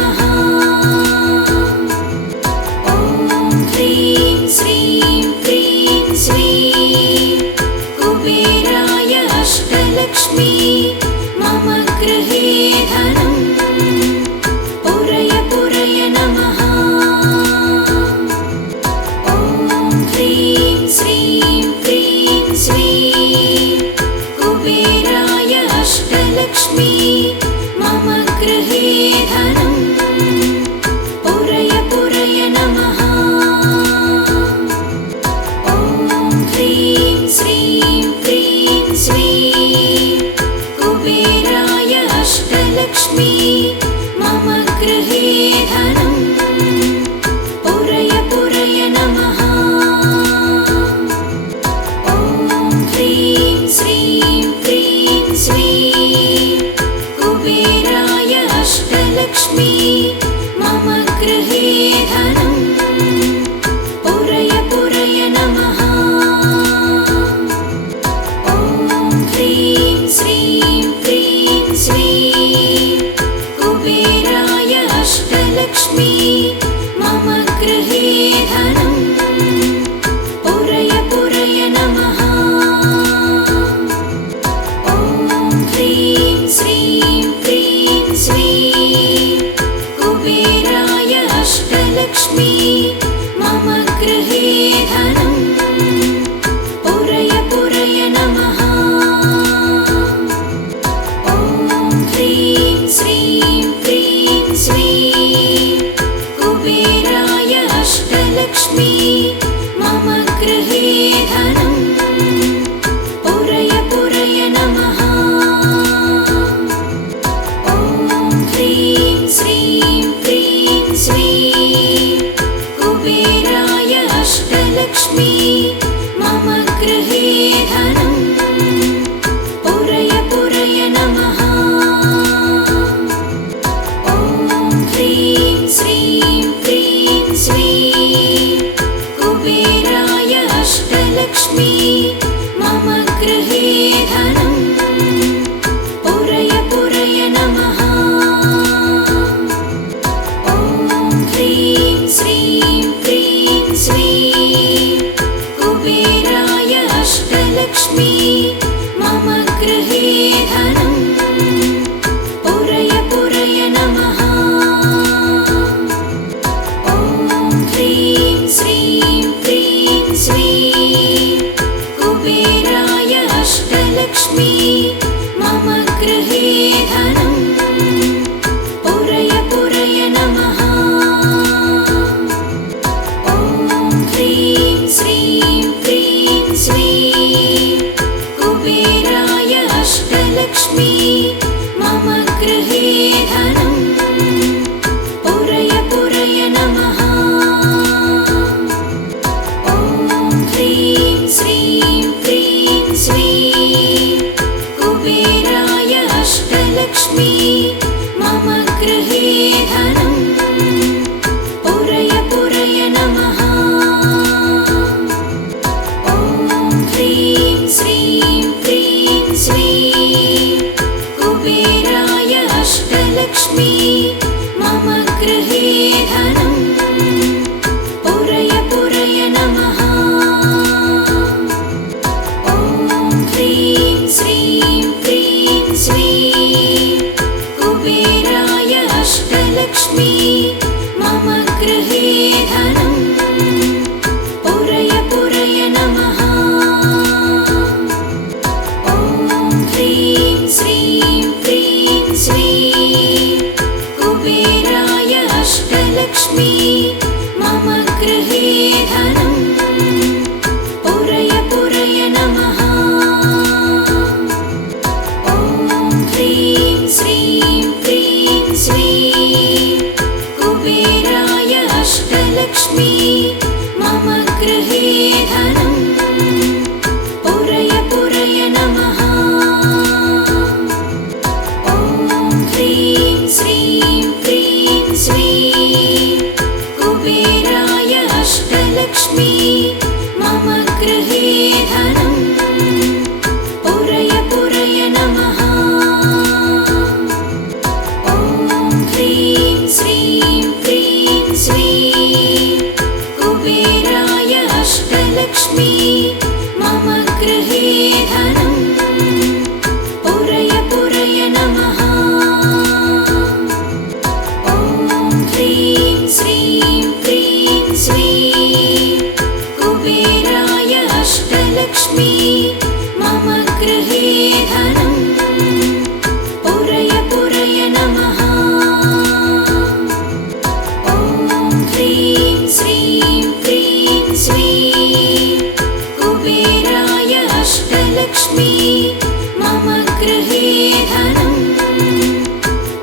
नमः। ॐ ह्रीं श्रीं क्रीं श्रीं कुबेराय अष्टलक्ष्मी मम गृहे धनं पुरय पुरय नमः। ॐ ह्रीं श्रीं क्रीं श्रीं कुबेराय अष्टलक्ष्मी मम गृहे धनं पुरय पुरय नमः। ॐ ह्रीं श्रीं क्रीं श्रीं कुबेराय अष्टलक्ष्मी मम गृहे धनं पुरय पुरय नमः। ॐ ह्रीं श्रीं क्रीं श्रीं कुबेराय अष्टलक्ष्मी मम गृहे धनं पुरय पुरय नमः। ॐ ह्रीं श्रीं क्रीं श्रीं कुबेराय अष्टलक्ष्मी मम गृहे धनं पुरय पुरय नमः। ॐ ह्रीं श्रीं क्रीं श्रीं कुबेराय अष्टलक्ष्मी मम गृहे धनं पुरय पुरय नमः। ॐ ह्रीं श्रीं क्रीं श्रीं कुबेराय अष्टलक्ष्मी मम गृहे धनं पुरय पुरय नमः। ॐ ह्रीं श्रीं क्रीं श्रीं कुबेराय अष्टलक्ष्मी मम गृहे धनं पुरय पुरय नमः। ॐ ह्रीं श्रीं क्रीं श्रीं कुबेराय अष्टलक्ष्मी मम गृहे धनं पुरय पुरय नमः। ॐ ह्रीं श्रीं क्रीं श्रीं कुबेराय अष्टलक्ष्मी मम गृहे धनं पुरय पुरय नमः। ॐ ह्रीं श्रीं क्रीं श्रीं कुबेराय अष्टलक्ष्मी मम गृहे धनं पुरय पुरय नमः। ॐ ह्रीं श्रीं क्रीं श्रीं कुबेराय अष्टलक्ष्मी मम गृहे धनं पुरय पुरय नमः। ॐ ह्रीं श्रीं क्रीं श्रीं कुबेराय अष्टलक्ष्मी मम गृहे धनं पुरय पुरय नमः। ॐ ह्रीं श्रीं क्रीं श्रीं कुबेराय अष्टलक्ष्मी मम गृहे धनं पुरय पुरय नमः। ॐ ह्रीं श्रीं क्रीं श्रीं कुबेराय अष्टलक्ष्मी मम गृहे धनं पुरय पुरय नमः। ॐ ह्रीं श्रीं क्रीं श्रीं कुबेराय अष्टलक्ष्मी मम गृहे धनं पुरय पुरय नमः। ॐ ह्रीं श्रीं क्रीं श्रीं कुबेराय अष्टलक्ष्मी मम गृहे धनं पुरय पुरय नमः। ॐ ह्रीं श्रीं क्रीं श्रीं कुबेराय अष्टलक्ष्मी मम गृहे धनं पुरय पुरय नमः। ॐ ह्रीं श्रीं अष्टलक्ष्मी मम गृहे धनं पुरय पुरय नमः। ॐ ह्रीं श्रीं क्रीं श्रीं कुबेराय अष्टलक्ष्मी मम गृहे धनं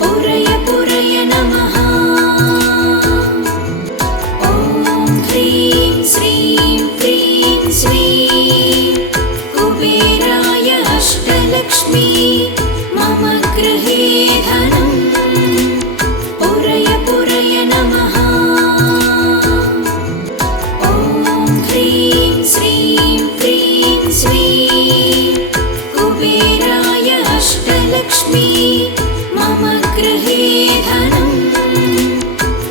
पुरय पुरय नमः। ॐ ह्रीं श्रीं क्रीं श्रीं कुबेराय अष्टलक्ष्मी मम गृहे धनं पुरय पुरय नमः। ॐ ह्रीं श्रीं क्रीं श्रीं कुबेराय अष्टलक्ष्मी मम गृहे धनं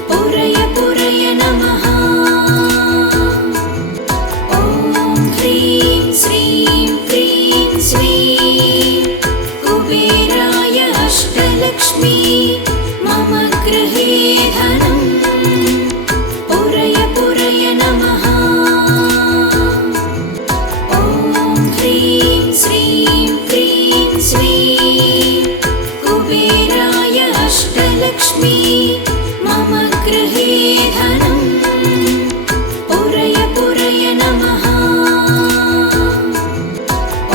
पुरय पुरय नमः। ॐ ह्रीं श्रीं क्रीं श्रीं कुबेराय अष्टलक्ष्मी मम गृहे धनं पुरय पुरय नमः। ॐ ह्रीं श्रीं क्रीं श्रीं कुबेराय अष्टलक्ष्मी मम गृहे धनं पुरय पुरय नमः।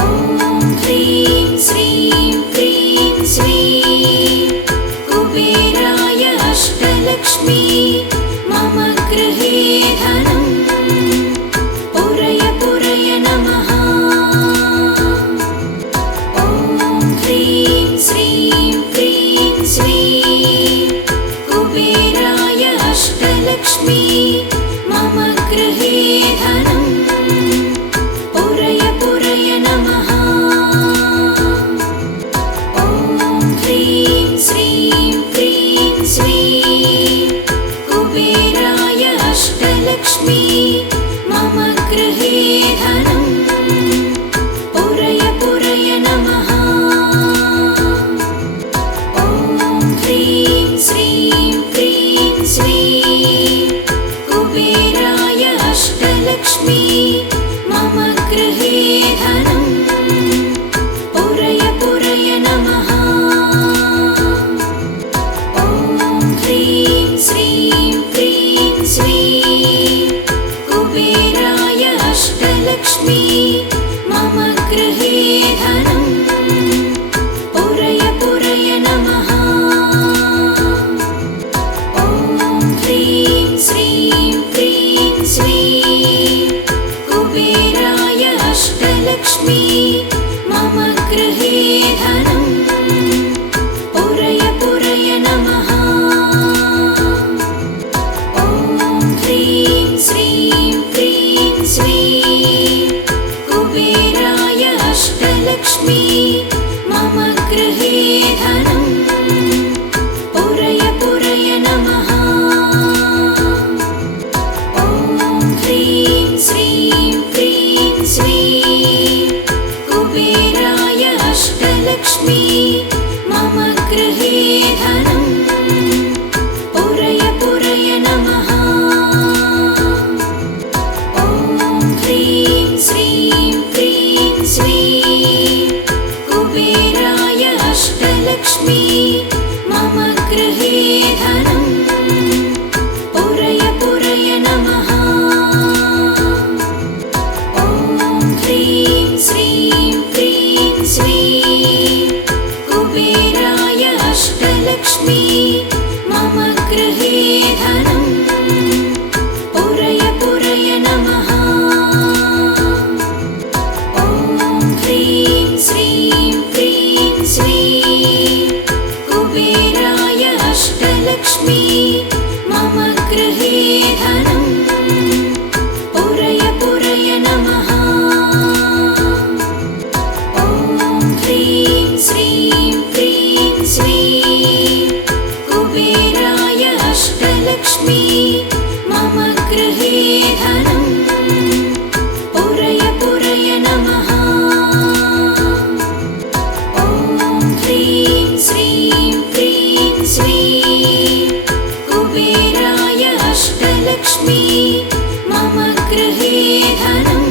ॐ ह्रीं श्रीं क्रीं श्रीं कुबेराय अष्टलक्ष्मी मम गृहे धनं पुरय पुरय नमः। ॐ ह्रीं श्रीं क्रीं श्रीं कुबेराय अष्टलक्ष्मी मम गृहे धनं पुरय पुरय नमः। ॐ ह्रीं श्रीं क्रीं श्रीं कुबेराय अष्टलक्ष्मी मम गृहे धनं पुरय पुरय नमः। ॐ ह्रीं श्रीं क्रीं श्रीं कुबेराय अष्टलक्ष्मी मम गृहे धनं पुरय पुरय नमः। ॐ ह्रीं श्रीं क्रीं श्रीं कुबेराय अष्टलक्ष्मी मम गृहे धनं पुरय पुरय नमः। ॐ ह्रीं श्रीं क्रीं श्रीं कुबेराय अष्टलक्ष्मी मम गृहे धनं पुरय पुरय नमः। ॐ ह्रीं श्रीं क्रीं श्रीं कुबेराय अष्टलक्ष्मी मम गृहे धनं पुरय पुरय नमः। ॐ ह्रीं श्रीं क्रीं श्रीं कुबेराय अष्टलक्ष्मी मम गृहे धनं पुरय पुरय नमः। ॐ ह्रीं श्रीं क्रीं श्रीं कुबेराय अष्टलक्ष्मी मम गृहे धनं पुरय पुरय नमः। ॐ ह्रीं श्रीं क्रीं श्रीं कुबेराय अष्टलक्ष्मी मम गृहे धनं पुरय पुरय नमः। ॐ ह्रीं श्रीं क्रीं श्रीं कुबेराय अष्टलक्ष्मी मम गृहे धनं पुरय पुरय नमः। ॐ ह्रीं श्रीं क्रीं श्रीं कुबेराय अष्टलक्ष्मी मम गृहे धनं पुरय पुरय नमः। ॐ ह्रीं श्रीं क्रीं श्रीं कुबेराय अष्टलक्ष्मी मम गृहे धनं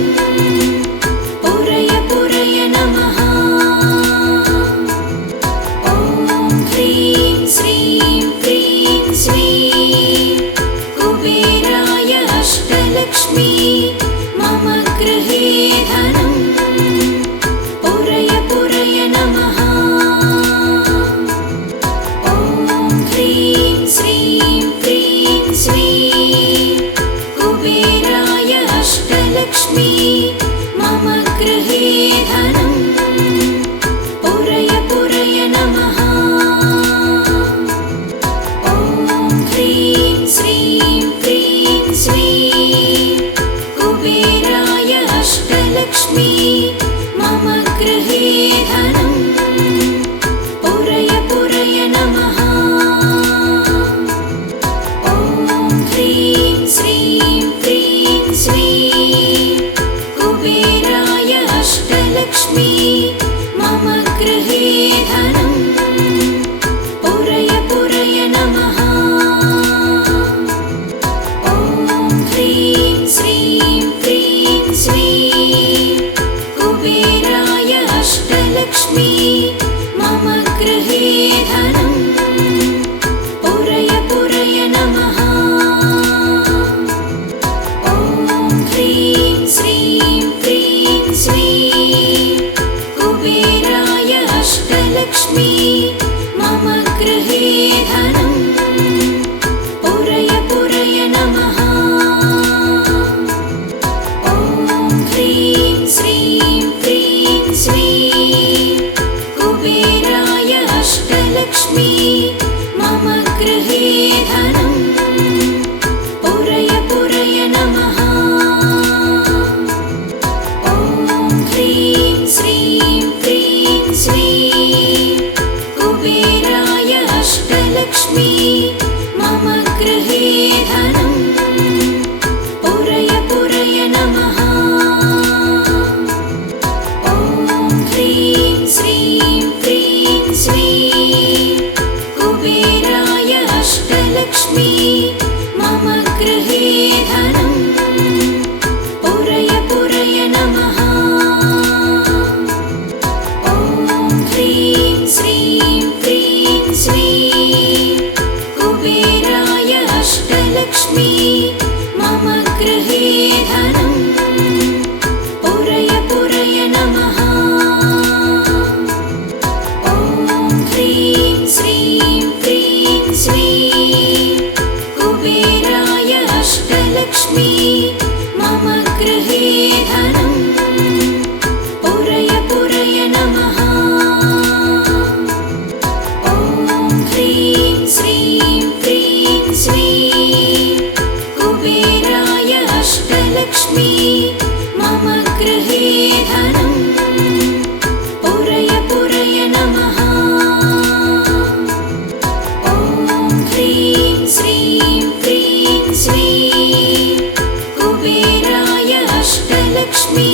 अष्टलक्ष्मी मम गृहे धनं पुरय पुरय नमः ॐ ह्रीं श्रीं क्रीं श्रीं कुबेराय अष्टलक्ष्मी मम गृहे धनं पुरय पुरय नमः ॐ ह्रीं श्रीं क्रीं श्रीं कुबेराय अष्टलक्ष्मी मम गृहे धनं पुरय पुरय नमः ॐ ह्रीं श्रीं क्रीं श्रीं कुबेराय अष्टलक्ष्मी मम गृहे धनं पुरय पुरय नमः ॐ ह्रीं श्रीं क्रीं श्रीं कुबेराय अष्टलक्ष्मी